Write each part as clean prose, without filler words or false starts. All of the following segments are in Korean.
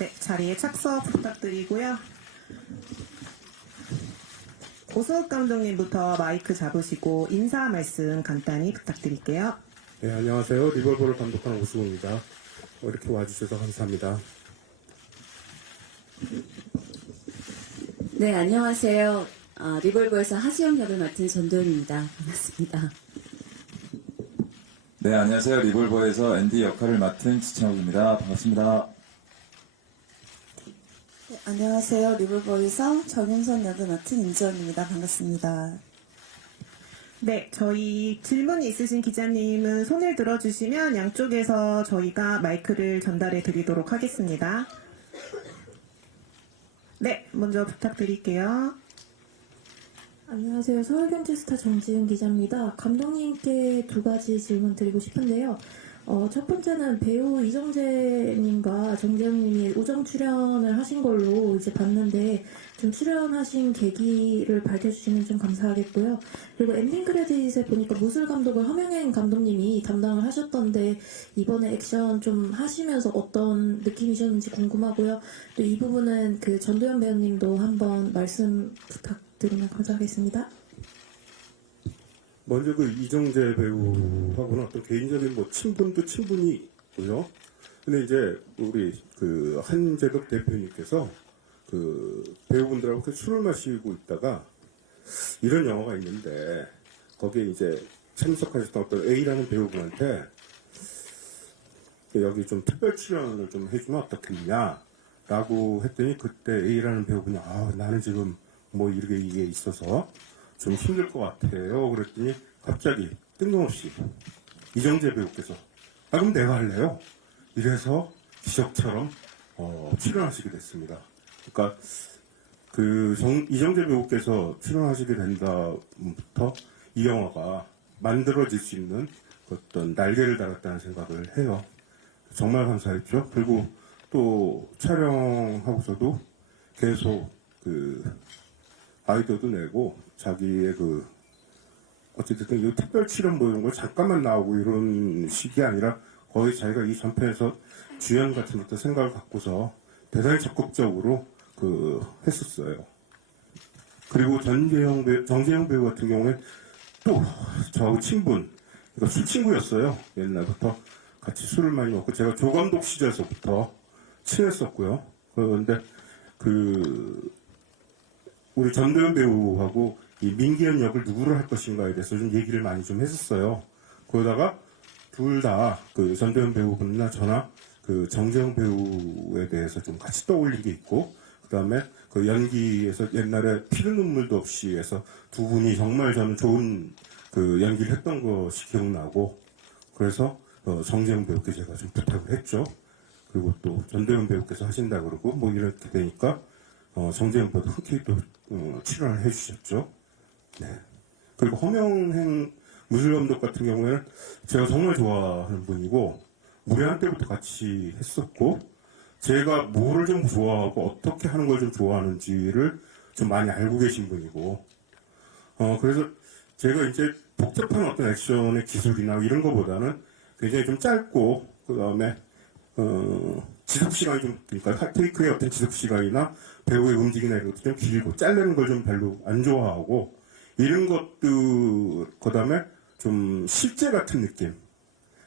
네, 자리에 착석 부탁드리고요. 오수욱 감독님부터 마이크 잡으시고 인사 말씀 간단히 부탁드릴게요. 네, 안녕하세요. 리볼버를 감독하는 오수호입니다. 이렇게 와주셔서 감사합니다. 네, 안녕하세요. 리볼버에서 하수영 역을 맡은 전도연입니다. 반갑습니다. 네, 안녕하세요. 리볼버에서 앤디 역할을 맡은 지창욱입니다. 반갑습니다. 네, 안녕하세요. 리볼버에서 정윤선 역을 맡은 임지원입니다. 반갑습니다. 네, 저희 질문이 있으신 기자님은 손을 들어주시면 양쪽에서 저희가 마이크를 전달해 드리도록 하겠습니다. 네, 먼저 부탁드릴게요. 안녕하세요. 서울경제스타 정지은 기자입니다. 감독님께 두 가지 질문 드리고 싶은데요. 첫 번째는 배우 이정재님과 정재영님이 우정 출연을 하신 걸로 이제 봤는데 좀 출연하신 계기를 밝혀주시면 좀 감사하겠고요. 그리고 엔딩 크레딧에 보니까 무술 감독을 허명행 감독님이 담당을 하셨던데 이번에 액션 좀 하시면서 어떤 느낌이셨는지 궁금하고요. 또 이 부분은 그 전도연 배우님도 한번 말씀 부탁드리면 감사하겠습니다. 먼저 그 이정재 배우하고는 어떤 개인적인 친분도 친분이 있고요. 근데 이제 우리 그 한재덕 대표님께서 그 배우분들하고 술을 마시고 있다가 이런 영화가 있는데 거기에 이제 참석하셨던 어떤 A라는 배우분한테 여기 좀 특별 출연을 좀 해주면 어떻겠냐라고 했더니 그때 A라는 배우분이 나는 지금 뭐 이게 있어서 좀 힘들 것 같아요. 그랬더니 갑자기 뜬금없이 이정재 배우께서 그럼 내가 할래요. 이래서 기적처럼 출연하시게 됐습니다. 그러니까 그 이정재 배우께서 출연하시게 된 다음부터 이 영화가 만들어질 수 있는 어떤 날개를 달았다는 생각을 해요. 정말 감사했죠. 그리고 또 촬영하고서도 계속 그 아이디어도 내고 자기의 그 어쨌든 이 특별 출연 뭐 이런 거 잠깐만 나오고 이런 식이 아니라 거의 자기가 이 전편에서 주연 같은 어떤 생각을 갖고서 대단히 적극적으로 했었어요. 그리고 정재영 배우 같은 경우에 또 저하고 친분, 그러니까 술 친구였어요. 옛날부터 같이 술을 많이 먹고 제가 조감독 시절서부터 친했었고요. 그런데 우리 전도연 배우하고 이 민기현 역을 누구를 할 것인가에 대해서 좀 얘기를 많이 좀 했었어요. 그러다가 둘 다 그 전도연 배우분이나 저나 그 정재영 배우에 대해서 좀 같이 떠올린 게 있고, 그 다음에 그 연기에서 옛날에 피도 눈물도 없이 해서 두 분이 정말 저는 좋은 그 연기를 했던 것이 기억나고, 그래서 정재영 배우께 제가 좀 부탁을 했죠. 그리고 또 전도연 배우께서 하신다 그러고 뭐 이렇게 되니까 정재영 배우도 흔쾌히 또 출연을 해주셨죠. 네. 그리고 허명행 무술감독 같은 경우에는 제가 정말 좋아하는 분이고 무례한 때부터 같이 했었고 제가 뭐를 좀 좋아하고 어떻게 하는 걸 좀 좋아하는지를 좀 많이 알고 계신 분이고 그래서 제가 이제 복잡한 어떤 액션의 기술이나 이런 거보다는 굉장히 좀 짧고 그 다음에 지속시간이 좀, 그러니까 테이크의 어떤 지속시간이나 배우의 움직임이나 이런 것도 좀 길고, 자르는 걸 좀 별로 안 좋아하고, 이런 것들, 그 다음에 좀 실제 같은 느낌.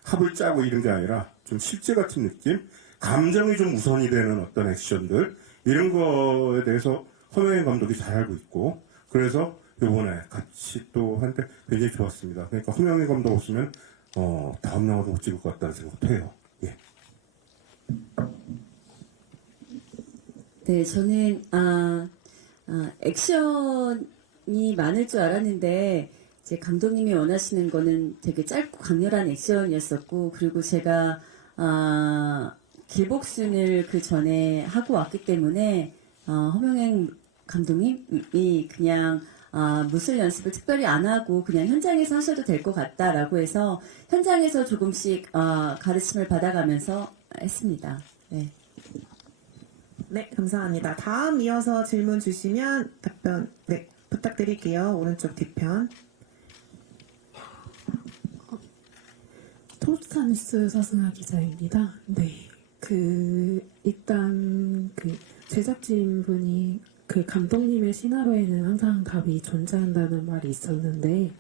합을 짜고 이런 게 아니라, 좀 실제 같은 느낌. 감정이 좀 우선이 되는 어떤 액션들. 이런 거에 대해서 허명행 감독이 잘 알고 있고, 그래서 이번에 같이 또 한때 굉장히 좋았습니다. 그러니까 허명행 감독 없으면, 다음 영화도 못 찍을 것 같다는 생각도 해요. 예. 네, 저는 액션이 많을 줄 알았는데 이제 감독님이 원하시는 거는 되게 짧고 강렬한 액션이었었고, 그리고 제가 길복순을 그 전에 하고 왔기 때문에 허명행 감독님이 그냥 무술 연습을 특별히 안 하고 그냥 현장에서 하셔도 될 것 같다라고 해서 현장에서 조금씩 가르침을 받아가면서 했습니다. 네. 네, 감사합니다. 다음 이어서 질문 주시면 답변 부탁드릴게요. 오른쪽 뒤편. 톱스타뉴스 서승아 기자입니다. 네. 일단 제작진분이 감독님의 시나리오에는 항상 답이 존재한다는 말이 있었는데,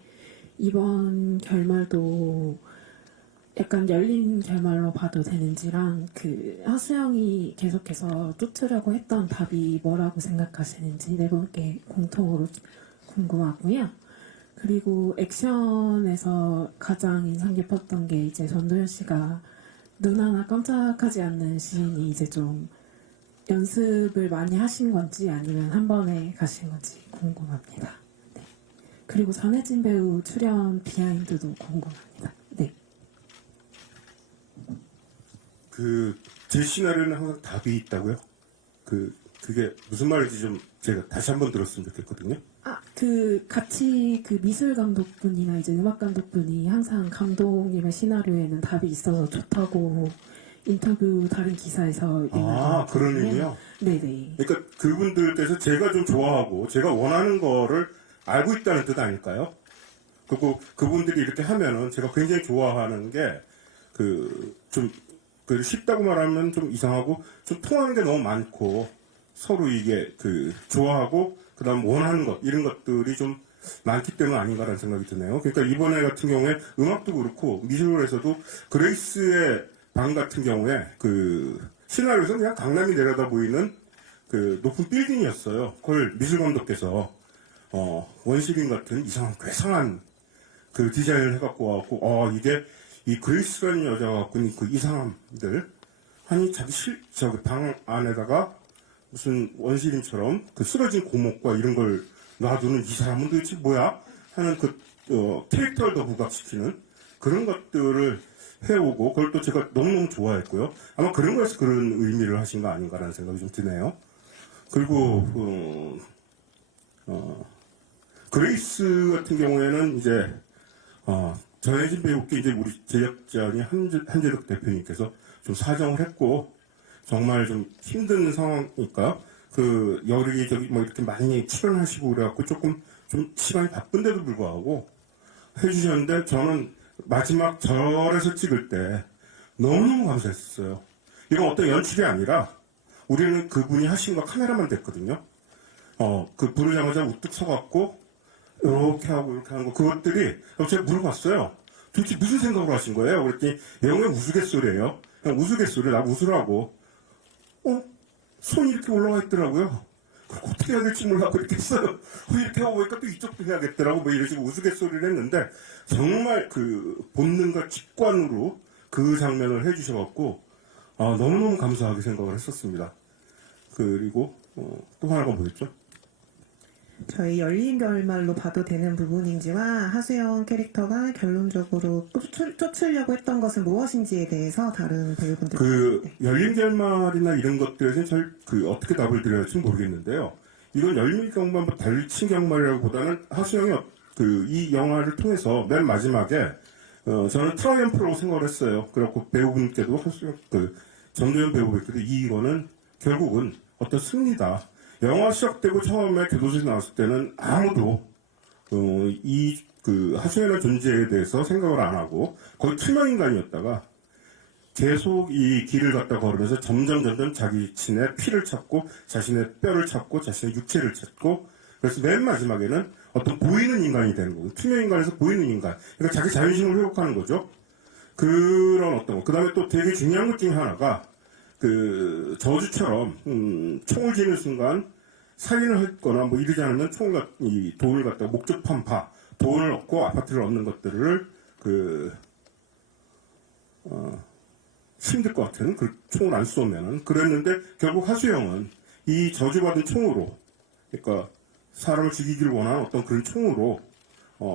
이번 결말도 약간 열린 결말로 봐도 되는지랑 하수영이 계속해서 쫓으려고 했던 답이 뭐라고 생각하시는지 네 분께 공통으로 궁금하고요. 그리고 액션에서 가장 인상 깊었던 게 이제 전도연 씨가 눈 하나 깜짝하지 않는 시인이 이제 좀 연습을 많이 하신 건지 아니면 한 번에 가신 건지 궁금합니다. 네. 그리고 전혜진 배우 출연 비하인드도 궁금합니다. 네. 제 시나리오는 항상 답이 있다고요? 그게 무슨 말인지 좀 제가 다시 한번 들었으면 좋겠거든요. 같이 미술 감독분이나 이제 음악 감독분이 항상 감독님의 시나리오에는 답이 있어서 좋다고 인터뷰 다른 기사에서 그런 의미요? 네네. 그러니까 그분들께서 제가 좀 좋아하고 제가 원하는 거를 알고 있다는 뜻 아닐까요? 그리고 그분들이 이렇게 하면은 제가 굉장히 좋아하는 게 쉽다고 말하면 좀 이상하고 좀 통하는 게 너무 많고 서로 이게 좋아하고 그다음 원하는 것 이런 것들이 좀 많기 때문 아닌가라는 생각이 드네요. 그러니까 이번에 같은 경우에 음악도 그렇고 미술에서도 그레이스의 방 같은 경우에 시나리오에서 그냥 강남이 내려다 보이는 높은 빌딩이었어요. 그걸 미술 감독께서 원시린 같은 이상한 괴상한 디자인을 해갖고 와갖고 이게 이 그레이스라는 여자가 갖고 있는 이상함들 아니 저기 방 안에다가 무슨 원시림처럼 쓰러진 고목과 이런 걸 놔두는 이 사람은 도대체 뭐야? 하는 캐릭터를 더 부각시키는 그런 것들을 해오고 그걸 또 제가 너무너무 좋아했고요. 아마 그런 거에서 그런 의미를 하신 거 아닌가라는 생각이 좀 드네요. 그리고 그레이스 같은 경우에는 이제 전혜진 배우께 이제 우리 제작자인 한재덕 대표님께서 좀 사정을 했고 정말 좀 힘든 상황이니까 여기저기 이렇게 많이 출연하시고 그래갖고 조금 좀 시간이 바쁜데도 불구하고 해주셨는데 저는 마지막 절에서 찍을 때 너무너무 감사했어요. 이건 어떤 연출이 아니라 우리는 그분이 하신 거 카메라만 됐거든요. 부르자마자 우뚝 서갖고 이렇게 하고 이렇게 하는 거 그것들이 제가 물어봤어요. 도대체 무슨 생각으로 하신 거예요? 그랬더니 영의 우스갯소리예요. 그냥 우스갯소리 나 웃으라고. 손이 이렇게 올라와 있더라고요. 그걸 어떻게 해야 될지 몰라 그렇게 했어요. 이렇게 하고 보니까 또 이쪽도 해야겠더라고 이런 식으로 우스갯소리를 했는데 정말 본능과 직관으로 그 장면을 해주셔갖고 너무너무 감사하게 생각을 했었습니다. 그리고 또 하나가 뭐였죠? 저희 열린 결말로 봐도 되는 부분인지와 하수영 캐릭터가 결론적으로 쫓으려고 했던 것은 무엇인지에 대해서 다른 배우분들 열린 결말이나 이런 것들에서 잘 어떻게 답을 드려야 할지 모르겠는데요. 이건 열린 결말, 닫힌 결말이라기보다는 하수영이 이 영화를 통해서 맨 마지막에 저는 트라이엄프라고 생각을 했어요. 그래갖고 배우분께도 하수영 전도연 배우분께도 이거는 결국은 어떤 승리다. 영화 시작되고 처음에 교도소에 나왔을 때는 아무도 하수연의 존재에 대해서 생각을 안 하고 거의 투명인간이었다가 계속 이 길을 갖다 걸으면서 점점 자기 자신의 피를 찾고 자신의 뼈를 찾고 자신의 육체를 찾고 그래서 맨 마지막에는 어떤 보이는 인간이 되는 거고 투명인간에서 보이는 인간 그러니까 자기 자존심을 회복하는 거죠. 그런 어떤 거. 그 다음에 또 되게 중요한 것 중에 하나가 저주처럼 총을 쥐는 순간 살인을 했거나 이러지 않으면 돈을 갖다가 목적판 돈을 얻고 아파트를 얻는 것들을 힘들 것 같은 총을 안 쏘면은 그랬는데 결국 하수영은 이 저주받은 총으로 그러니까 사람을 죽이기를 원하는 어떤 그런 총으로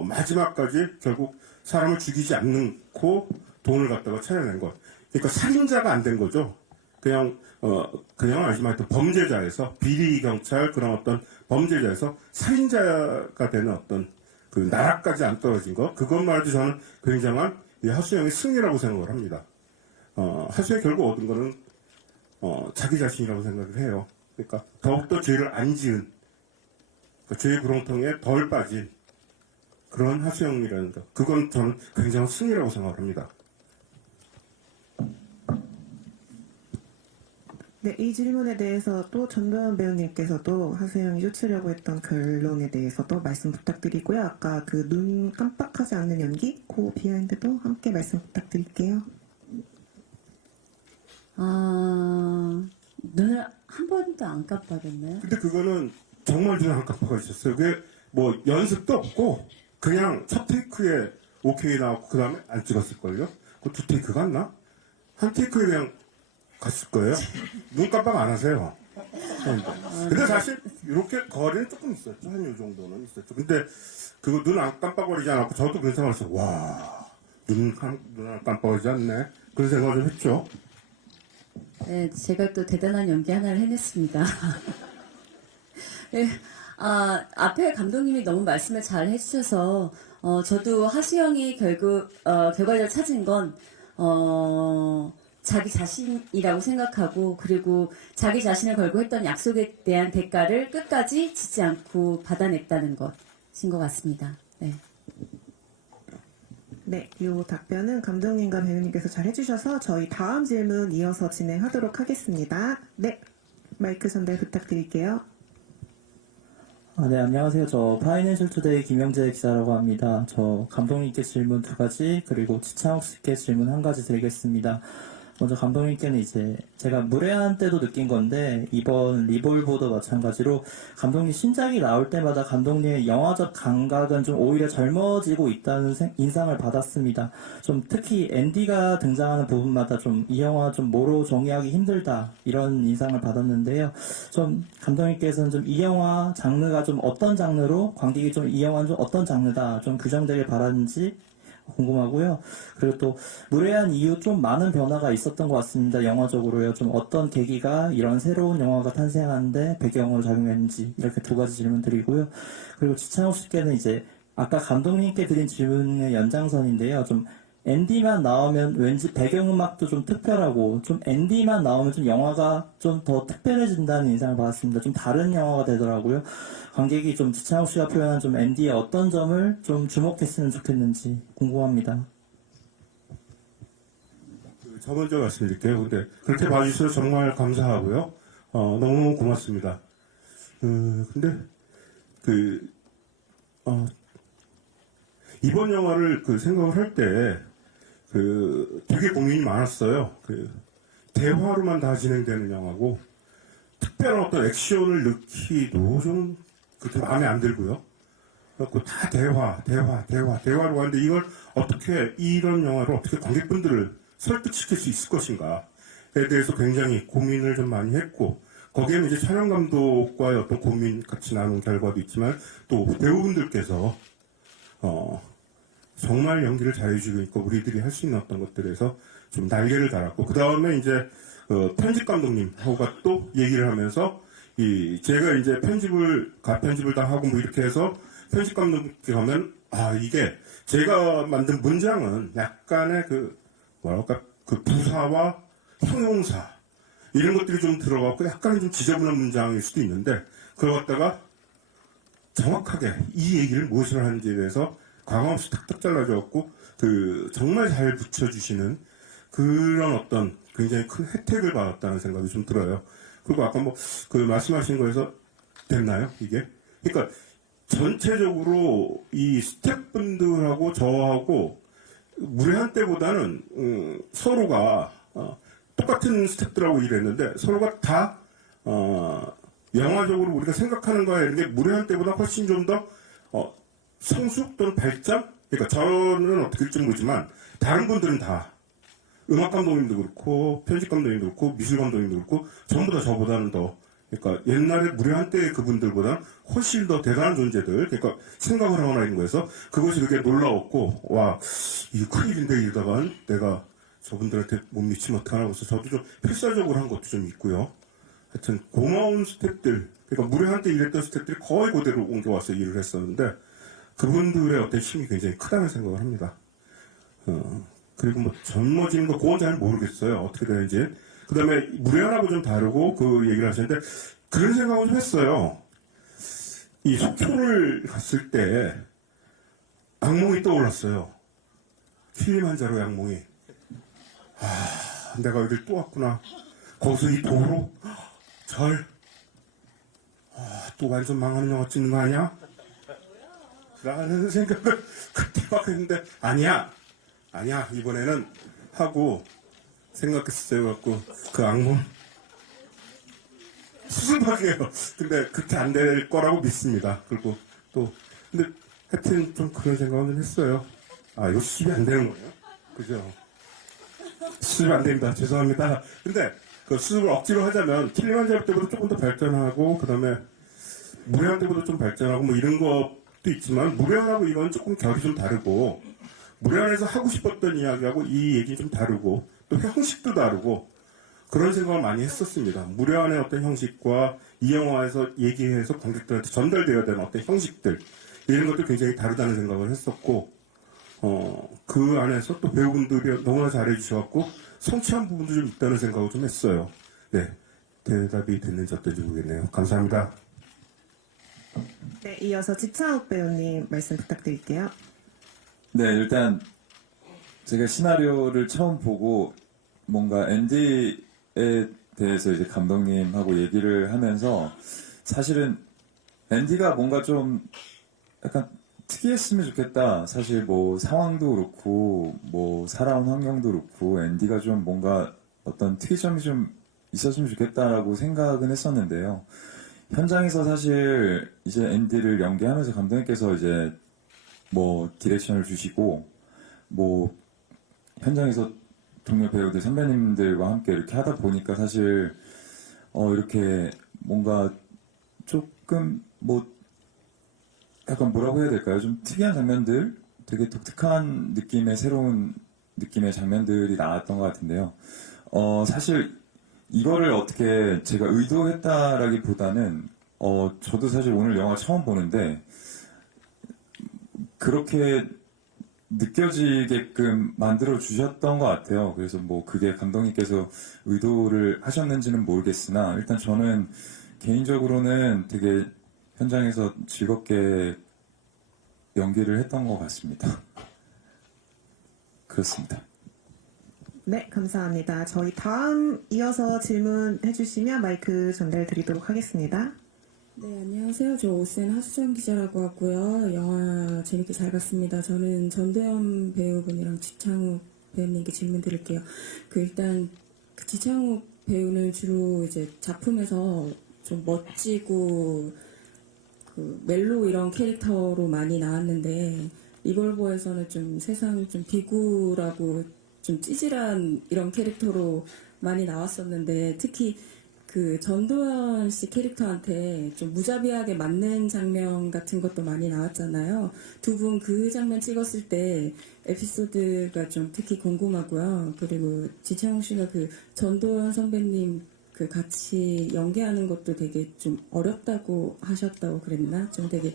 마지막까지 결국 사람을 죽이지 않고 돈을 갖다가 찾아낸 것. 그러니까 살인자가 안 된 거죠. 그냥 아니지만 범죄자에서 비리 경찰 그런 어떤 범죄자에서 살인자가 되는 어떤 나락까지 안 떨어진 것 그것만 해도 저는 굉장한 이 하수영의 승리라고 생각을 합니다. 하수영이 결국 얻은 거는 자기 자신이라고 생각을 해요. 그러니까 더욱더 죄를 안 지은 죄의 구렁텅이에 덜 빠진 그런 하수영이라는 것 그건 저는 굉장한 승리라고 생각을 합니다. 네, 이 질문에 대해서 또 전도연 배우님께서도 하수영이 쫓으려고 했던 결론에 대해서도 말씀 부탁드리고요. 아까 그 눈 깜빡하지 않는 연기, 그 비하인드도 함께 말씀 부탁드릴게요. 눈을 한 번도 안 깜빡였나요? 근데 그거는 정말 눈 안 깜빡아 있었어요. 그게 뭐 연습도 없고 그냥 첫 테이크에 오케이 나왔고 그 다음에 안 찍었을걸요? 그 두 테이크 갔나? 한 테이크에 그냥 갔을 거예요. 눈 깜빡 안 하세요. 근데 사실 이렇게 거리는 조금 있었죠. 한 요 정도는 있었죠. 근데 그거 눈 안 깜빡거리지 않았고 저도 그런 생각을 했어요. 와, 눈 안 깜빡거리지 않네. 그런 생각을 좀 했죠. 네, 제가 또 대단한 연기 하나를 해냈습니다. 네, 앞에 감독님이 너무 말씀을 잘 해주셔서, 저도 하수영이 결과적으로 찾은 건, 자기 자신이라고 생각하고, 그리고 자기 자신을 걸고 했던 약속에 대한 대가를 끝까지 지지 않고 받아냈다는 것인 것 같습니다. 네. 네, 이 답변은 감독님과 배우님께서 잘 해주셔서 저희 다음 질문 이어서 진행하도록 하겠습니다. 네, 마이크 전달 부탁드릴게요. 네, 안녕하세요. 저 파이낸셜 투데이 김영재 기자라고 합니다. 저 감독님께 질문 2가지, 그리고 지창욱 씨께 질문 1가지 드리겠습니다. 먼저 감독님께는 이제 제가 무례한 때도 느낀 건데 이번 리볼버도 마찬가지로 감독님 신작이 나올 때마다 감독님의 영화적 감각은 좀 오히려 젊어지고 있다는 인상을 받았습니다. 좀 특히 앤디가 등장하는 부분마다 좀 이 영화 좀 뭐로 정의하기 힘들다 이런 인상을 받았는데요. 좀 감독님께서는 좀 이 영화 장르가 좀 어떤 장르로 관객이 좀 이 영화는 좀 어떤 장르다 좀 규정되길 바라는지 궁금하고요. 그리고 또 무례한 이후 좀 많은 변화가 있었던 것 같습니다. 영화적으로요. 좀 어떤 계기가 이런 새로운 영화가 탄생하는데 배경으로 작용했는지 이렇게 2가지 질문 드리고요. 그리고 지창욱 씨께는 이제 아까 감독님께 드린 질문의 연장선인데요. 좀 앤디만 나오면 왠지 배경음악도 좀 특별하고 좀 앤디만 나오면 좀 영화가 좀 더 특별해진다는 인상을 받았습니다. 좀 다른 영화가 되더라고요. 관객이 좀 지창욱 씨가 표현한 좀 앤디의 어떤 점을 좀 주목했으면 좋겠는지 궁금합니다. 저 먼저 말씀드릴게요. 근데 그렇게 봐주셔서 정말 감사하고요. 너무 고맙습니다. 근데 이번 영화를 생각을 할 때 되게 고민이 많았어요. 대화로만 다 진행되는 영화고 특별한 어떤 액션을 넣기도 좀 그렇게 마음에 안 들고요. 그래서 다 대화로 가는데 이걸 어떻게 이런 영화를 어떻게 관객분들을 설득시킬 수 있을 것인가에 대해서 굉장히 고민을 좀 많이 했고 거기에는 이제 촬영 감독과의 어떤 고민 같이 나눈 결과도 있지만 또 배우분들께서 정말 연기를 잘해주고 있고 우리들이 할 수 있는 어떤 것들에서 좀 날개를 달았고 그 다음에 이제 편집 감독님하고가 또 얘기를 하면서 제가 이제 편집을 다 하고 뭐 이렇게 해서 편집 감독님께 가면 이게 제가 만든 문장은 약간의 부사와 형용사 이런 것들이 좀 들어가고 약간 좀 지저분한 문장일 수도 있는데 그걸 갖다가 정확하게 이 얘기를 무엇을 하는지에 대해서 과감없이 탁탁 잘라줘갖고 정말 잘 붙여주시는 그런 어떤 굉장히 큰 혜택을 받았다는 생각이 좀 들어요. 그리고 아까 말씀하신 거에서 됐나요? 이게? 그러니까 전체적으로 이 스태프분들하고 저하고 무례한 때보다는 서로가 똑같은 스태프들하고 일했는데 서로가 다 영화적으로 우리가 생각하는 거에 이런 게 무례한 때보다 훨씬 좀 더 성숙 또는 발전? 그러니까 저는 어떻게 될지 모르지만 다른 분들은 다 음악 감독님도 그렇고 편집 감독님도 그렇고 미술 감독님도 그렇고 전부 다 저보다는 더 그러니까 옛날에 무례한 때의 그분들보다 훨씬 더 대단한 존재들 그러니까 생각을 하거나 이런 거에서 그것이 되게 놀라웠고 와 이거 큰일인데 이러다간 내가 저분들한테 못 미치면 어떡하나 그래서 저도 좀 필사적으로 한 것도 좀 있고요. 하여튼 고마운 스태프들 그러니까 무례한 때 일했던 스태프들이 거의 그대로 옮겨와서 일을 했었는데 그분들의 어떤 힘이 굉장히 크다는 생각을 합니다. 그리고 뭐 젊어지는 거 그건 잘 모르겠어요. 어떻게 되는지. 그 다음에 무례한하고 좀 다르고 그 얘기를 하시는데 그런 생각을 좀 했어요. 이 속초를 갔을 때 악몽이 떠올랐어요. 킬리만자로 악몽이. 내가 여길 또 왔구나. 거기서 이 도로, 절, 또 완전 망하는 영화 찍는 거 아니야? 라는 생각을 그때 막 했는데, 아니야, 이번에는 하고 생각했어요. 갖고 그 악몽 수습하게요. 근데 그렇게 안 될 거라고 믿습니다. 그리고 또 근데 하여튼 좀 그런 생각은 좀 했어요. 이거 수습이 안 되는 거예요? 그죠? 수습이 안 됩니다. 죄송합니다. 근데 그 수습을 억지로 하자면 킬리만자로 때보다 조금 더 발전하고 그다음에 무례한 때보다 좀 발전하고 뭐 이런 것도 있지만 무례한하고 이건 조금 결이 좀 다르고 무례한에서 하고 싶었던 이야기하고 이 얘기 좀 다르고 또 형식도 다르고 그런 생각을 많이 했었습니다. 무례한의 어떤 형식과 이 영화에서 얘기해서 관객들한테 전달되어야 되는 어떤 형식들 이런 것도 굉장히 다르다는 생각을 했었고 그 안에서 또 배우분들이 너무나 잘해주셔갖고 성취한 부분도 좀 있다는 생각을 좀 했어요. 네, 대답이 됐는지 어떤지 모르겠네요. 감사합니다. 네, 이어서 지창욱 배우님 말씀 부탁드릴게요. 네, 일단 제가 시나리오를 처음 보고 뭔가 엔디에 대해서 이제 감독님하고 얘기를 하면서 사실은 엔디가 뭔가 좀 약간 특이했으면 좋겠다. 사실 뭐 상황도 그렇고 뭐 살아온 환경도 그렇고 엔디가 좀 뭔가 어떤 특이점이 좀 있었으면 좋겠다라고 생각은 했었는데요. 현장에서 사실 이제 엔디를 연기하면서 감독님께서 이제 뭐 디렉션을 주시고 뭐 현장에서 동료 배우들 선배님들과 함께 이렇게 하다 보니까 사실 이렇게 뭔가 조금 뭐 약간 뭐라고 해야 될까요? 좀 특이한 장면들, 되게 독특한 느낌의 새로운 느낌의 장면들이 나왔던 것 같은데요. 사실 이거를 어떻게 제가 의도했다라기보다는 저도 사실 오늘 영화 처음 보는데 그렇게 느껴지게끔 만들어 주셨던 것 같아요. 그래서 뭐 그게 감독님께서 의도를 하셨는지는 모르겠으나 일단 저는 개인적으로는 되게 현장에서 즐겁게 연기를 했던 것 같습니다. 그렇습니다. 네, 감사합니다. 저희 다음 이어서 질문해 주시면 마이크 전달 드리도록 하겠습니다. 네, 안녕하세요. 저 오센 하수정 기자라고 하고요. 영화 재밌게 잘 봤습니다. 저는 전도연 배우분이랑 지창욱 배우님께 질문 드릴게요. 일단 지창욱 배우는 주로 이제 작품에서 좀 멋지고 멜로 이런 캐릭터로 많이 나왔는데 리볼버에서는 좀 세상 좀 비굴하고 좀 찌질한 이런 캐릭터로 많이 나왔었는데 특히 전도연 씨 캐릭터한테 좀 무자비하게 맞는 장면 같은 것도 많이 나왔잖아요. 두 분 그 장면 찍었을 때 에피소드가 좀 특히 궁금하고요. 그리고 지창욱 씨가 전도연 선배님 같이 연기하는 것도 되게 좀 어렵다고 하셨다고 그랬나? 좀 되게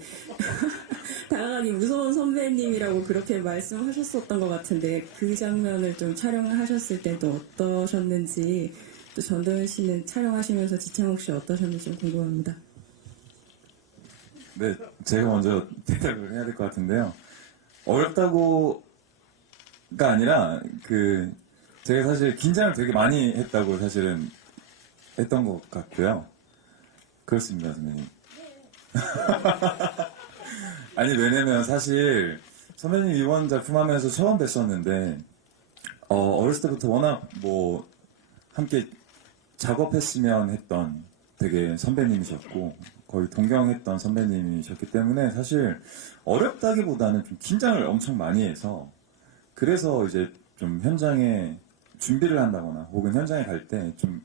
다가가기 무서운 선배님이라고 그렇게 말씀하셨었던 것 같은데 그 장면을 좀 촬영을 하셨을 때도 어떠셨는지 또 전도연 씨는 촬영하시면서 지창욱 씨 어떠셨는지 좀 궁금합니다. 네, 제가 먼저 대답을 해야 될 것 같은데요. 어렵다고가 아니라 제가 사실 긴장을 되게 많이 했다고 사실은 했던 것 같고요. 그렇습니다, 선배님. 아니 왜냐면 사실 선배님 이번 작품 하면서 처음 뵀었는데 어렸을 때부터 워낙 뭐 함께 작업했으면 했던 되게 선배님이셨고 거의 동경했던 선배님이셨기 때문에 사실 어렵다기보다는 좀 긴장을 엄청 많이 해서 그래서 이제 좀 현장에 준비를 한다거나 혹은 현장에 갈 때 좀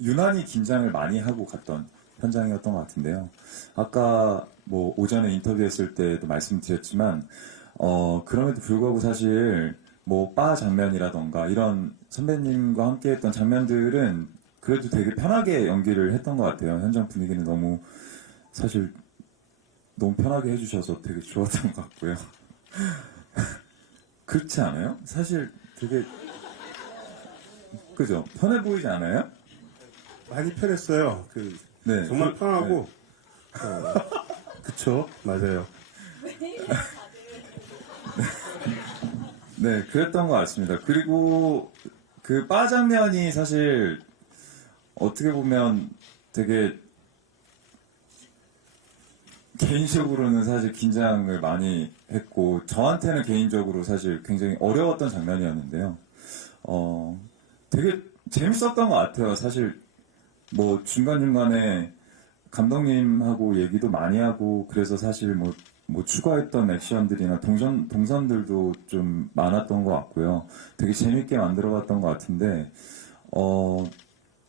유난히 긴장을 많이 하고 갔던 현장이었던 것 같은데요. 아까 뭐 오전에 인터뷰했을 때도 말씀드렸지만 그럼에도 불구하고 사실 뭐 바 장면이라던가 이런 선배님과 함께 했던 장면들은 그래도 되게 편하게 연기를 했던 것 같아요. 현장 분위기는 사실 너무 편하게 해주셔서 되게 좋았던 것 같고요. 그렇지 않아요? 사실 되게 그죠? 편해 보이지 않아요? 많이 편했어요. 네. 정말 편하고 그쵸? 맞아요. 네, 그랬던 것 같습니다. 그리고 바 장면이 사실 어떻게 보면 되게 개인적으로는 사실 긴장을 많이 했고 저한테는 개인적으로 사실 굉장히 어려웠던 장면이었는데요. 되게 재밌었던 것 같아요. 사실 뭐 중간중간에 감독님하고 얘기도 많이 하고 그래서 사실 뭐 추가했던 액션들이나 동선들도 좀 많았던 것 같고요. 되게 재밌게 만들어봤던 것 같은데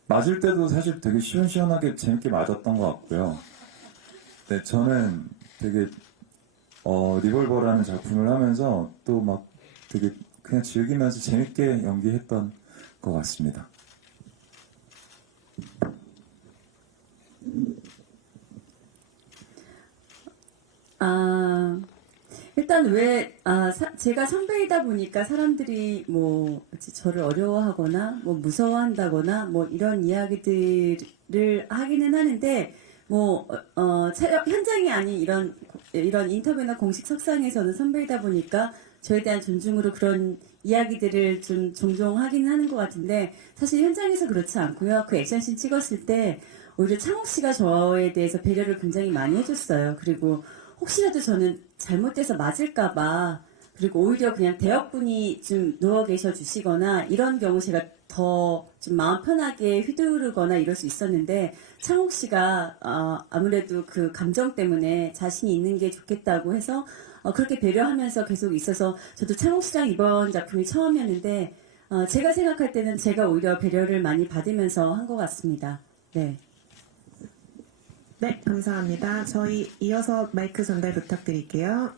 맞을 때도 사실 되게 시원시원하게 재밌게 맞았던 것 같고요. 네, 저는 되게 리볼버라는 작품을 하면서 또 막 되게 그냥 즐기면서 재밌게 연기했던 것 같습니다. 일단 제가 선배이다 보니까 사람들이 뭐 저를 어려워하거나 뭐 무서워한다거나 뭐 이런 이야기들을 하기는 하는데 현장이 아닌 이런 인터뷰나 공식 석상에서는 선배이다 보니까 저에 대한 존중으로 그런 이야기들을 좀 종종 하긴 하는 것 같은데 사실 현장에서 그렇지 않고요. 그 액션씬 찍었을 때 오히려 창욱 씨가 저에 대해서 배려를 굉장히 많이 해줬어요. 그리고 혹시라도 저는 잘못돼서 맞을까봐 그리고 오히려 그냥 대역분이 좀 누워 계셔 주시거나 이런 경우 제가 더 좀 마음 편하게 휘두르거나 이럴 수 있었는데 창욱 씨가 아무래도 그 감정 때문에 자신이 있는 게 좋겠다고 해서 그렇게 배려하면서 계속 있어서 저도 창욱 씨랑 이번 작품이 처음이었는데 제가 생각할 때는 제가 오히려 배려를 많이 받으면서 한 것 같습니다. 네. 네, 감사합니다. 저희 이어서 마이크 전달 부탁드릴게요.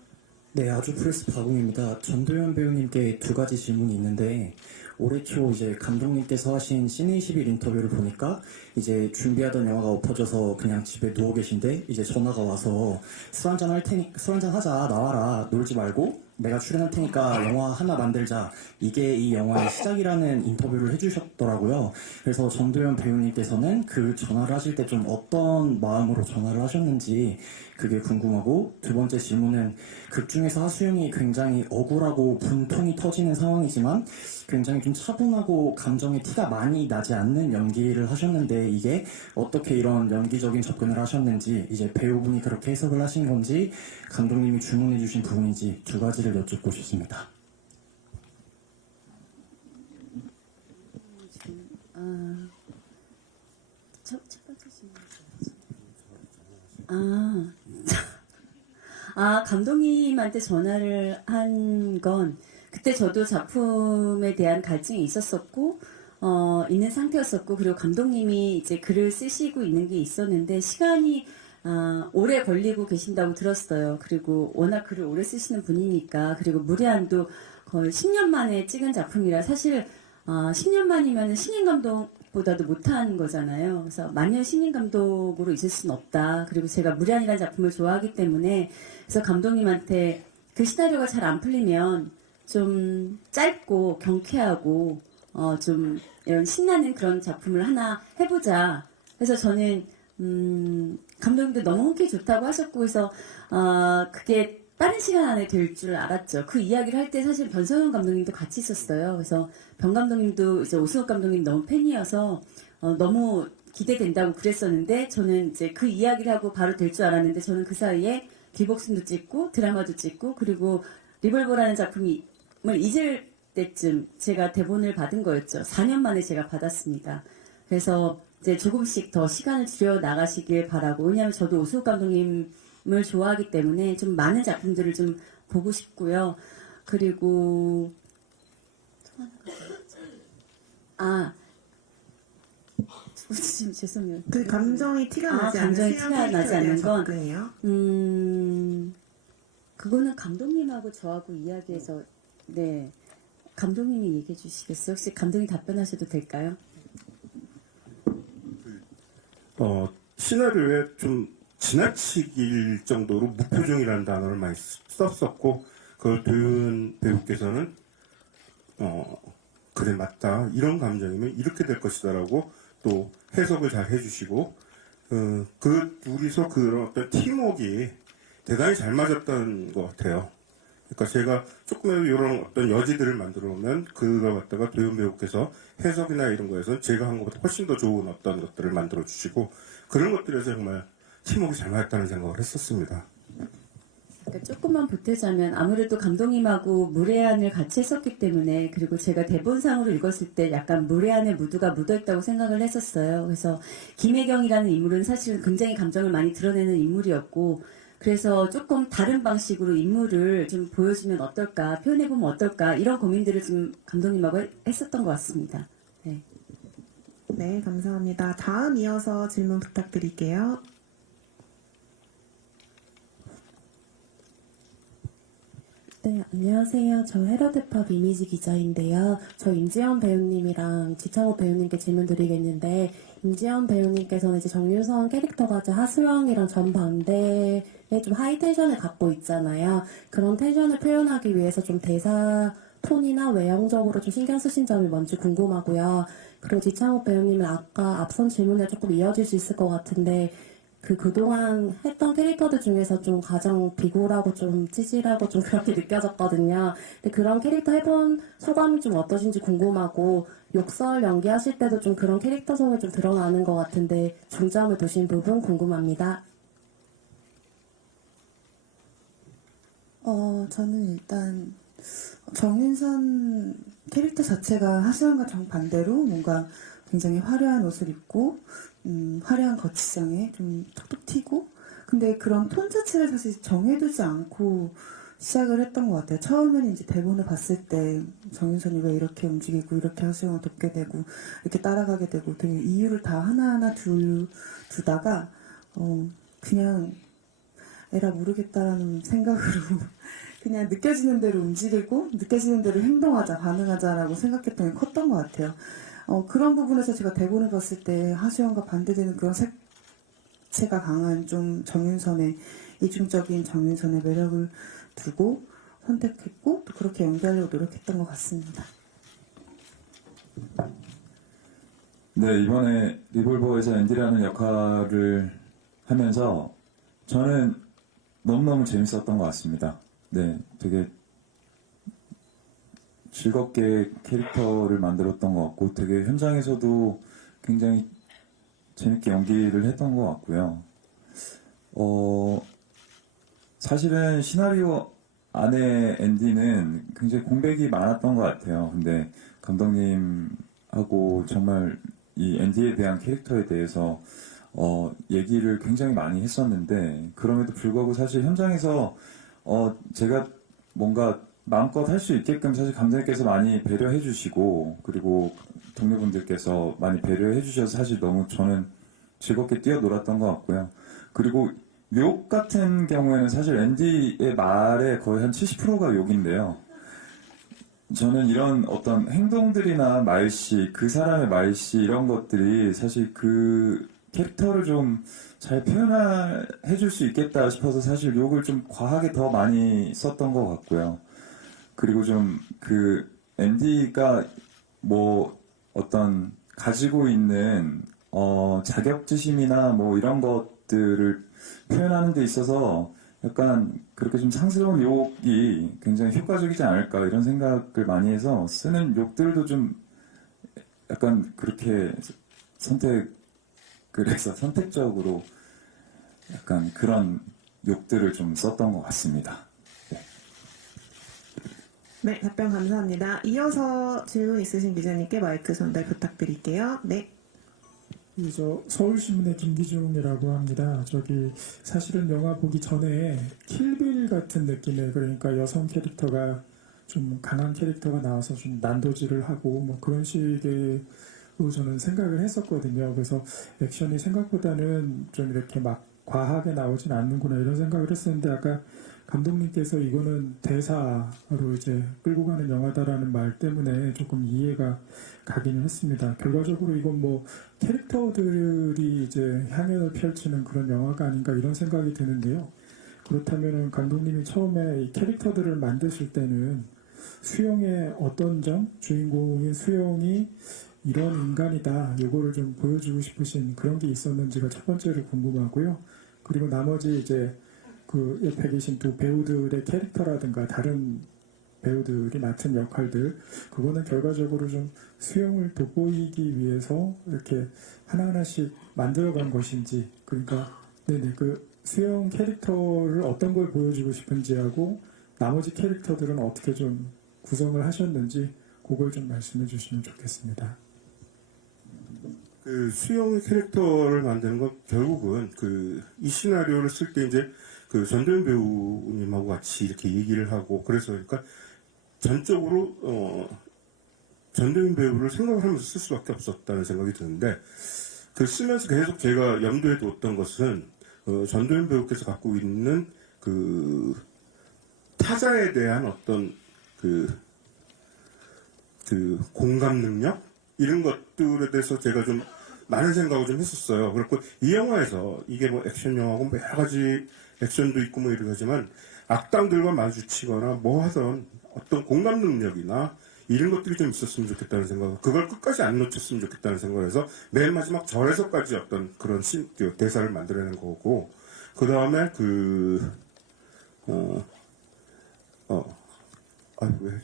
네, 아주 프레스 박웅입니다. 전도연 배우님께 두 가지 질문이 있는데 올해 초 이제 감독님께서 하신 시네21 인터뷰를 보니까 이제 준비하던 영화가 엎어져서 그냥 집에 누워 계신데 이제 전화가 와서 술 한잔 하자, 나와라, 놀지 말고 내가 출연할 테니까 영화 하나 만들자. 이게 이 영화의 시작이라는 인터뷰를 해주셨더라고요. 그래서 전도연 배우님께서는 그 전화를 하실 때 좀 어떤 마음으로 전화를 하셨는지 그게 궁금하고, 두 번째 질문은 극 중에서 하수영이 굉장히 억울하고 분통이 터지는 상황이지만 굉장히 좀 차분하고 감정의 티가 많이 나지 않는 연기를 하셨는데 이게 어떻게 이런 연기적인 접근을 하셨는지, 이제 배우분이 그렇게 해석을 하신 건지 감독님이 주문해 주신 부분인지 두 가지를 여쭙고 싶습니다. 첫 번째 질문. 감독님한테 전화를 한 건 그때 저도 작품에 대한 갈증이 있었었고 있는 상태였었고, 그리고 감독님이 이제 글을 쓰시고 있는 게 있었는데 시간이 오래 걸리고 계신다고 들었어요. 그리고 워낙 글을 오래 쓰시는 분이니까, 그리고 무리한도 거의 10년 만에 찍은 작품이라 사실 10년 만이면 신인 감독보다도 못한 거잖아요. 그래서 만년 신인 감독으로 있을 수는 없다. 그리고 제가 무리한이라는 작품을 좋아하기 때문에 그래서 감독님한테 그 시나리오가 잘 안 풀리면 좀 짧고 경쾌하고 좀 이런 신나는 그런 작품을 하나 해보자. 그래서 저는 감독님도 너무 흔쾌히 좋다고 하셨고, 그래서 그게 빠른 시간 안에 될 줄 알았죠. 그 이야기를 할 때 사실 변성현 감독님도 같이 있었어요. 그래서 변 감독님도 이제 오승욱 감독님 너무 팬이어서 너무 기대된다고 그랬었는데, 저는 이제 그 이야기를 하고 바로 될 줄 알았는데, 저는 그 사이에 기복순도 찍고 드라마도 찍고 그리고 리볼버라는 작품을 잊을 때쯤 제가 대본을 받은 거였죠. 4년 만에 제가 받았습니다. 그래서 이제 조금씩 더 시간을 줄여 나가시길 바라고, 왜냐하면 저도 오승욱 감독님을 좋아하기 때문에 좀 많은 작품들을 좀 보고 싶고요. 그리고 지금 죄송해요. 그 감정이 티가 나지 않는 감정이 티가 나지 않는 건 접근이요? 그거는 감독님하고 저하고 이야기해서, 네, 감독님이 얘기해 주시겠어요? 혹시 감독님 답변하셔도 될까요? 시나리오에 좀 지나치길 정도로 무표정이라는 단어를 많이 썼었고, 그걸 도윤 배우께서는 그래 맞다, 이런 감정이면 이렇게 될 것이다라고 또 해석을 잘 해주시고, 그 둘이서 그런 어떤 팀워크가 대단히 잘 맞았던 것 같아요. 그러니까 제가 조금의 이런 어떤 여지들을 만들어 오면 그걸 갖다가 도연 배우께서 해석이나 이런 거에서 제가 한 것보다 훨씬 더 좋은 어떤 것들을 만들어 주시고 그런 것들에서 정말 팀워크 잘 맞았다는 생각을 했었습니다. 그러니까 조금만 보태자면 아무래도 감독님하고 무례한을 같이 했었기 때문에 그리고 제가 대본상으로 읽었을 때 약간 무례한의 무드가 묻어있다고 생각을 했었어요. 그래서 김혜경이라는 인물은 사실은 굉장히 감정을 많이 드러내는 인물이었고 그래서 조금 다른 방식으로 인물을 좀 보여주면 어떨까 표현해보면 어떨까 이런 고민들을 좀 감독님하고 했었던 것 같습니다. 네. 네, 감사합니다. 다음 이어서 질문 부탁드릴게요. 네, 안녕하세요. 저 헤러드팝 이미지 기자인데요. 저 임지연 배우님이랑 지창욱 배우님께 질문 드리겠는데, 임지연 배우님께서는 이제 정윤선 캐릭터가 이제 하수영이랑 정반대의 좀 하이 텐션을 갖고 있잖아요. 그런 텐션을 표현하기 위해서 좀 대사 톤이나 외형적으로 좀 신경 쓰신 점이 뭔지 궁금하고요. 그리고 지창욱 배우님은 아까 앞선 질문에 조금 이어질 수 있을 것 같은데, 그동안 했던 캐릭터들 중에서 좀 가장 비굴하고 좀 찌질하고 좀 그렇게 느껴졌거든요. 근데 그런 캐릭터 해본 소감이 좀 어떠신지 궁금하고, 욕설 연기하실 때도 좀 그런 캐릭터성이 좀 드러나는 것 같은데, 중점을 두신 부분 궁금합니다. 저는 일단 정윤선 캐릭터 자체가 하수연과 정반대로 뭔가 굉장히 화려한 옷을 입고 화려한 거치장에 좀 톡톡 튀고 근데 그런 톤 자체를 사실 정해두지 않고 시작을 했던 것 같아요. 처음에는 이제 대본을 봤을 때 정윤선이 왜 이렇게 움직이고 이렇게 하수영을 돕게 되고 이렇게 따라가게 되고 되게 이유를 다 하나하나 두다가 그냥 에라 모르겠다라는 생각으로 그냥 느껴지는 대로 움직이고 느껴지는 대로 행동하자 반응하자라고 생각했던 게 컸던 것 같아요. 그런 부분에서 제가 대본을 봤을 때 하수영과 반대되는 그런 색채가 강한 좀 정윤선의 이중적인 정윤선의 매력을 두고 선택했고 또 그렇게 연기하려고 노력했던 것 같습니다. 네, 이번에 리볼버에서 앤디라는 역할을 하면서 저는 너무너무 재밌었던 것 같습니다. 네, 되게 즐겁게 캐릭터를 만들었던 것 같고 되게 현장에서도 굉장히 재밌게 연기를 했던 것 같고요. 사실은 시나리오 안에 앤디는 굉장히 공백이 많았던 것 같아요. 근데 감독님하고 정말 이 앤디에 대한 캐릭터에 대해서 얘기를 굉장히 많이 했었는데 그럼에도 불구하고 사실 현장에서 제가 뭔가 마음껏 할 수 있게끔 사실 감독님께서 많이 배려해 주시고 그리고 동료분들께서 많이 배려해 주셔서 사실 너무 저는 즐겁게 뛰어놀았던 것 같고요. 그리고 욕 같은 경우에는 사실 앤디의 말의 거의 한 70%가 욕인데요. 저는 이런 어떤 행동들이나 말씨, 그 사람의 말씨 이런 것들이 사실 그 캐릭터를 좀 잘 표현해 줄 수 있겠다 싶어서 사실 욕을 좀 과하게 더 많이 썼던 것 같고요. 그리고 좀 그 앤디가 뭐 어떤 가지고 있는 자격지심이나 뭐 이런 것들을 표현하는 데 있어서 약간 그렇게 좀 상스러운 욕이 굉장히 효과적이지 않을까 이런 생각을 많이 해서 쓰는 욕들도 좀 약간 그렇게 그래서 선택적으로 약간 그런 욕들을 좀 썼던 것 같습니다. 네, 답변 감사합니다. 이어서 질문 있으신 기자님께 마이크 전달 부탁드릴게요. 네. 저 서울신문의 김기중이라고 합니다. 사실은 영화 보기 전에 킬빌 같은 느낌의 그러니까 여성 캐릭터가 좀 강한 캐릭터가 나와서 좀 난도질을 하고 뭐 그런 식으로 저는 생각을 했었거든요. 그래서 액션이 생각보다는 좀 이렇게 막 과하게 나오진 않는구나 이런 생각을 했었는데 아까 감독님께서 이거는 대사로 이제 끌고 가는 영화다라는 말 때문에 조금 이해가 가기는 했습니다. 결과적으로 이건 뭐 캐릭터들이 이제 향연을 펼치는 그런 영화가 아닌가 이런 생각이 드는데요. 그렇다면은 감독님이 처음에 이 캐릭터들을 만드실 때는 수영의 어떤 점, 주인공의 수영이 이런 인간이다, 요거를 좀 보여주고 싶으신 그런 게 있었는지가 첫 번째로 궁금하고요. 그리고 나머지 이제 그 옆에 계신 두 배우들의 캐릭터라든가 다른 배우들이 맡은 역할들 그거는 결과적으로 좀 수영을 돋보이기 위해서 이렇게 하나하나씩 만들어간 것인지 그러니까 네네 그 수영 캐릭터를 어떤 걸 보여주고 싶은지하고 나머지 캐릭터들은 어떻게 좀 구성을 하셨는지 그걸 좀 말씀해 주시면 좋겠습니다. 그 수영 캐릭터를 만드는 건 결국은 그 이 시나리오를 쓸 때 이제 그 전도연 배우님하고 같이 이렇게 얘기를 하고 그래서 그러니까 전적으로 전도연 배우를 생각을 하면서 쓸 수밖에 없었다는 생각이 드는데 그 쓰면서 계속 제가 염두에 뒀던 것은 전도연 배우께서 갖고 있는 그 타자에 대한 어떤 그 공감 능력 이런 것들에 대해서 제가 좀 많은 생각을 좀 했었어요. 그렇고 이 영화에서 이게 뭐 액션 영화고 뭐 여러 가지 액션도 있고 뭐 이러지만 악당들과 마주치거나 뭐 하던 어떤 공감 능력이나 이런 것들이 좀 있었으면 좋겠다는 생각, 그걸 끝까지 안 놓쳤으면 좋겠다는 생각을 해서 맨 마지막 절에서까지 어떤 그런 그 대사를 만들어낸 거고 그 다음에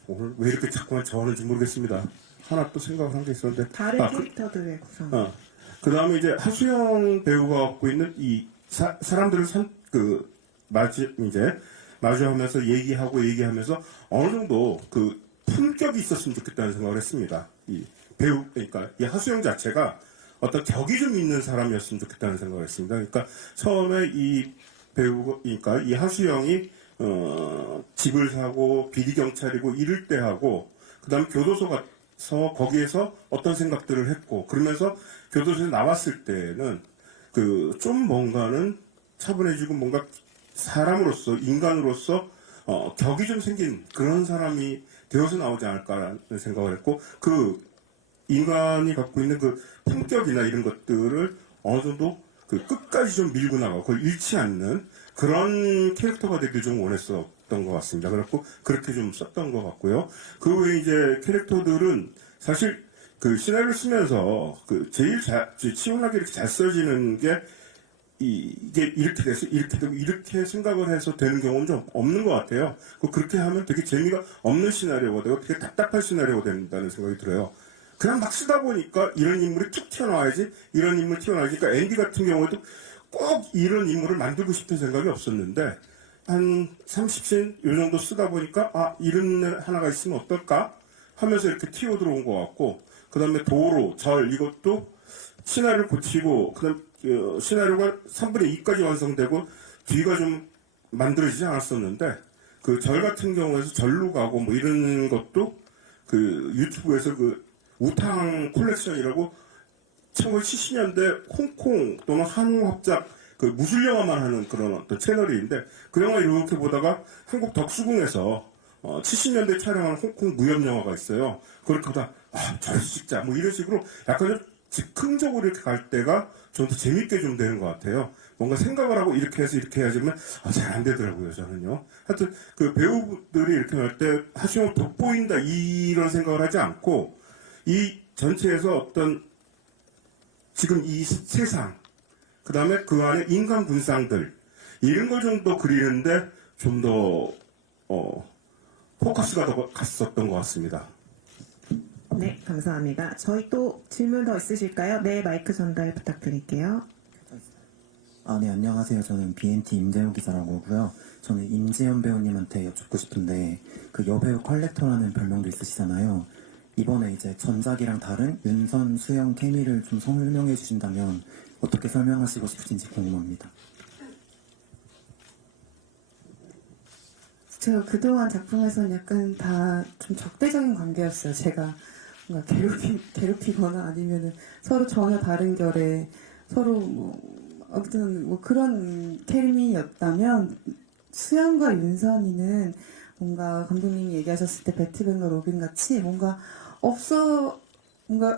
오늘 왜 이렇게 자꾸만 저하는지 모르겠습니다. 하나 또 생각을 한 게 있었는데. 다른 캐릭터들의 구성. 그 다음에 이제 하수영 배우가 갖고 있는 이 사람들을 마주하면서 얘기하면서 어느 정도 그 품격이 있었으면 좋겠다는 생각을 했습니다. 이 배우, 그러니까 이 하수영 자체가 어떤 격이 좀 있는 사람이었으면 좋겠다는 생각을 했습니다. 그러니까 처음에 이 배우, 그러니까 이 하수영이 집을 사고 비리경찰이고 이럴 때 하고 그 다음에 교도소 가서 거기에서 어떤 생각들을 했고 그러면서 교도소에서 나왔을 때는 그 좀 뭔가는 차분해지고 뭔가 사람으로서 인간으로서 격이 좀 생긴 그런 사람이 되어서 나오지 않을까라는 생각을 했고 그 인간이 갖고 있는 그 품격이나 이런 것들을 어느 정도 그 끝까지 좀 밀고 나가고 그걸 잃지 않는 그런 캐릭터가 되길 좀 원했었던 것 같습니다. 그렇고 그렇게 좀 썼던 것 같고요. 그 외에 이제 캐릭터들은 사실 그 시나리오를 쓰면서 그 제일 치열하게 이렇게 잘 써지는 게 이게 이렇게 돼서 이렇게 되고 이렇게 생각을 해서 되는 경우는 좀 없는 것 같아요. 그렇게 하면 되게 재미가 없는 시나리오가 되고 되게 답답한 시나리오가 된다는 생각이 들어요. 그냥 막 쓰다 보니까 이런 인물이 툭 튀어나와야지 이런 인물이 튀어나와야지 그러니까 앤디 같은 경우에도 꼭 이런 인물을 만들고 싶은 생각이 없었는데 한 30씬 요 정도 쓰다 보니까 이런 애 하나가 있으면 어떨까 하면서 이렇게 튀어 들어온 것 같고 그 다음에 도로, 절 이것도 시나리오를 고치고 그 다음 시나리오가 3분의 2까지 완성되고 뒤가 좀 만들어지지 않았었는데 그 절 같은 경우에서 절로 가고 뭐 이런 것도 그 유튜브에서 그 우탕 콜렉션이라고 1970년대 홍콩 또는 한국합작 그 무술 영화만 하는 그런 어떤 채널인데 그 영화 이렇게 보다가 한국 덕수궁에서 70년대 촬영한 홍콩 무협 영화가 있어요. 그걸 보다 저래서 찍자 뭐 이런 식으로 약간 좀 즉흥적으로 이렇게 갈 때가 좀 더 재밌게 좀 되는 것 같아요. 뭔가 생각을 하고 이렇게 해서 이렇게 해야지만 잘 안 되더라고요, 저는요. 하여튼 그 배우들이 이렇게 할 때 하수영을 돋보인다 이런 생각을 하지 않고 이 전체에서 어떤 지금 이 세상 그 다음에 그 안에 인간 군상들 이런 걸 좀 더 그리는데 좀 더 포커스가 더 갔었던 것 같습니다. 네, 감사합니다. 저희 또 질문 더 있으실까요? 네, 마이크 전달 부탁드릴게요. 네, 안녕하세요. 저는 BNT 임재훈 기자라고 하고요. 저는 임지연 배우님한테 여쭙고 싶은데 그 여배우 컬렉터라는 별명도 있으시잖아요. 이번에 이제 전작이랑 다른 윤선 수영 케미를 좀 설명해 주신다면 어떻게 설명하시고 싶으신지 궁금합니다. 제가 그동안 작품에서는 약간 다 좀 적대적인 관계였어요. 제가 뭔가 괴롭히거나 아니면은 서로 전혀 다른 결의 서로 아무튼 그런 케미였다면 수영과 윤선이는 뭔가 감독님이 얘기하셨을 때 배트맨과 로빈 같이 뭔가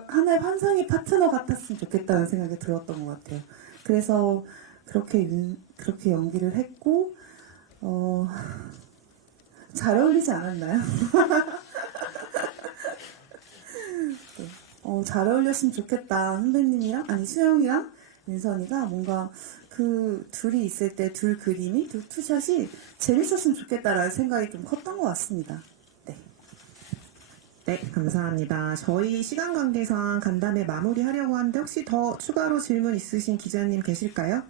하나의 환상의 파트너 같았으면 좋겠다는 생각이 들었던 것 같아요. 그래서 그렇게 연기를 했고 잘 어울리지 않았나요? 잘 어울렸으면 좋겠다. 선배님이랑 수영이랑 윤선이가 뭔가 그 둘이 있을 때 둘 그림이, 둘 투샷이 재밌었으면 좋겠다라는 생각이 좀 컸던 것 같습니다. 네. 네, 감사합니다. 저희 시간 관계상 간담회 마무리하려고 하는데 혹시 더 추가로 질문 있으신 기자님 계실까요?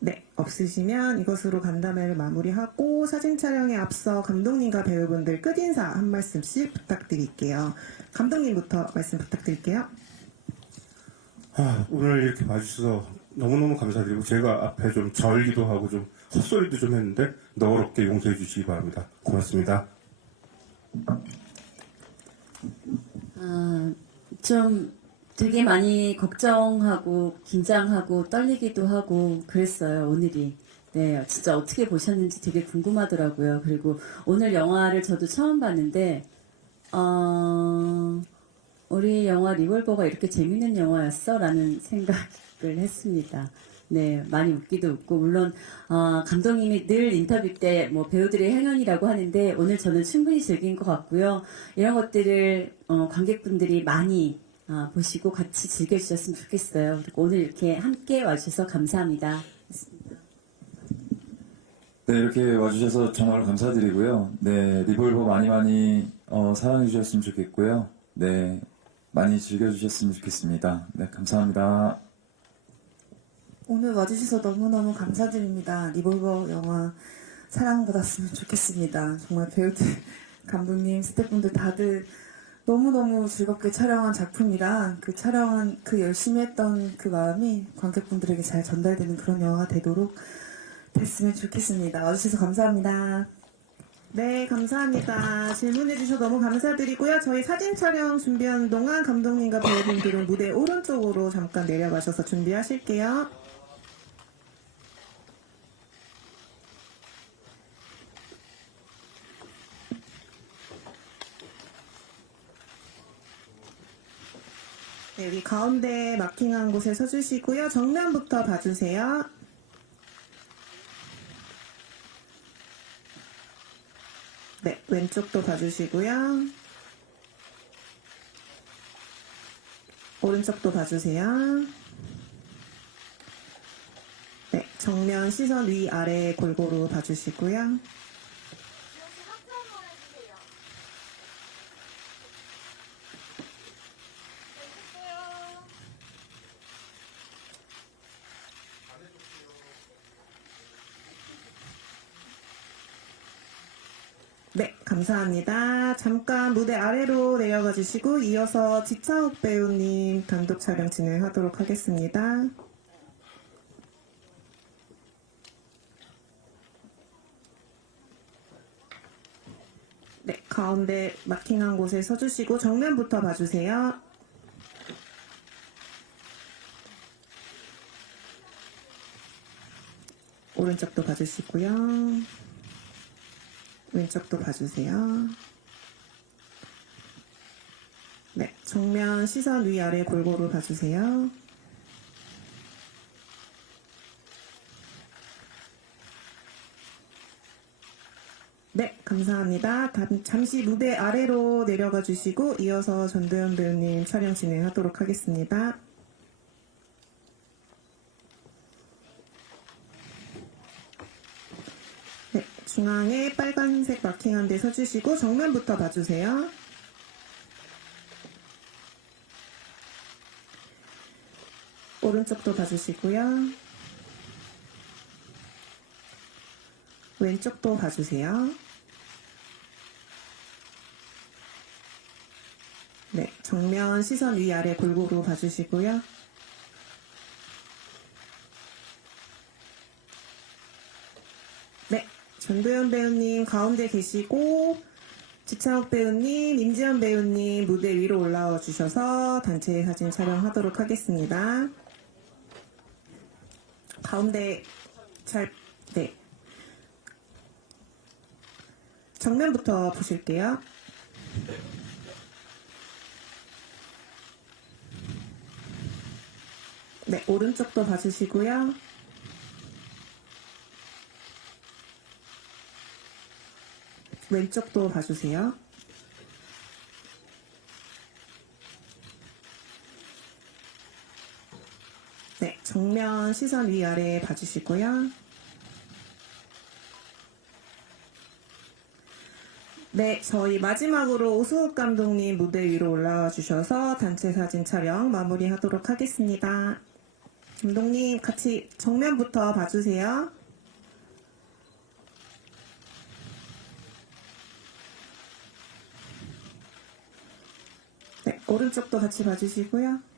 네, 없으시면 이것으로 간담회를 마무리하고 사진 촬영에 앞서 감독님과 배우분들 끝인사 한 말씀씩 부탁드릴게요. 감독님부터 말씀 부탁드릴게요. 오늘 이렇게 봐주셔서 너무너무 감사드리고 제가 앞에 좀 절기도 하고 좀 헛소리도 좀 했는데 너그럽게 용서해 주시기 바랍니다. 고맙습니다. 좀 되게 많이 걱정하고 긴장하고 떨리기도 하고 그랬어요, 오늘이. 네, 진짜 어떻게 보셨는지 되게 궁금하더라고요. 그리고 오늘 영화를 저도 처음 봤는데, 우리 영화 리볼버가 이렇게 재밌는 영화였어? 라는 생각을 했습니다. 네, 많이 웃기도 웃고, 물론, 감독님이 늘 인터뷰 때 뭐 배우들의 행연이라고 하는데, 오늘 저는 충분히 즐긴 것 같고요. 이런 것들을, 관객분들이 많이, 보시고 같이 즐겨주셨으면 좋겠어요. 그리고 오늘 이렇게 함께 와주셔서 감사합니다. 네, 이렇게 와주셔서 정말 감사드리고요. 네, 리볼버 많이 사랑해주셨으면 좋겠고요. 네, 많이 즐겨주셨으면 좋겠습니다. 네, 감사합니다. 오늘 와주셔서 너무너무 감사드립니다. 리볼버 영화 사랑받았으면 좋겠습니다. 정말 배우들, 감독님, 스태프분들 다들 너무너무 즐겁게 촬영한 작품이라 그 촬영한 그 열심히 했던 그 마음이 관객분들에게 잘 전달되는 그런 영화가 되도록 됐으면 좋겠습니다. 와주셔서 감사합니다. 네, 감사합니다. 질문해주셔서 너무 감사드리고요. 저희 사진 촬영 준비하는 동안 감독님과 배우분들은 무대 오른쪽으로 잠깐 내려가셔서 준비하실게요. 네, 여기 가운데 마킹한 곳에 서주시고요. 정면부터 봐주세요. 네, 왼쪽도 봐주시고요. 오른쪽도 봐주세요. 네, 정면 시선 위 아래 골고루 봐주시고요. 네, 감사합니다. 잠깐 무대 아래로 내려가 주시고 이어서 지차욱 배우님 단독 촬영 진행하도록 하겠습니다. 네, 가운데 마킹한 곳에 서주시고 정면부터 봐주세요. 오른쪽도 봐주시고요. 왼쪽도 봐주세요. 네, 정면 시선 위아래 골고루 봐주세요. 네, 감사합니다. 잠시 무대 아래로 내려가 주시고 이어서 전도연 배우님 촬영 진행하도록 하겠습니다. 네, 중앙에 빨간색 마킹한 데 서주시고 정면부터 봐주세요. 오른쪽도 봐주시고요. 왼쪽도 봐주세요. 네, 정면 시선 위아래 골고루 봐주시고요. 네, 전도연 배우님 가운데 계시고 지차욱 배우님, 임지연 배우님 무대 위로 올라와 주셔서 단체 사진 촬영하도록 하겠습니다. 가운데 네. 정면부터 보실게요. 네, 오른쪽도 봐주시고요. 왼쪽도 봐주세요. 네, 정면 시선 위아래 봐주시고요. 네, 저희 마지막으로 오수욱 감독님 무대 위로 올라와 주셔서 단체 사진 촬영 마무리하도록 하겠습니다. 감독님 같이 정면부터 봐주세요. 네, 오른쪽도 같이 봐주시고요.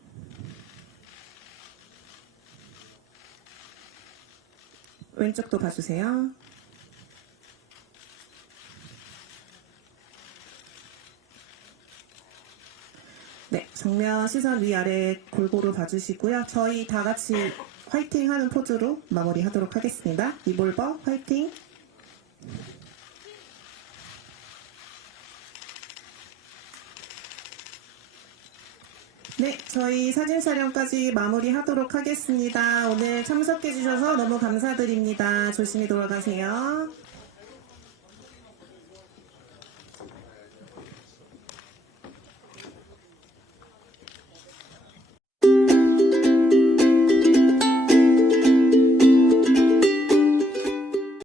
왼쪽도 봐주세요. 네, 정면 시선 위아래 골고루 봐주시고요. 저희 다 같이 화이팅 하는 포즈로 마무리하도록 하겠습니다. 이볼버 화이팅! 네, 저희 사진 촬영까지 마무리하도록 하겠습니다. 오늘 참석해주셔서 너무 감사드립니다. 조심히 돌아가세요.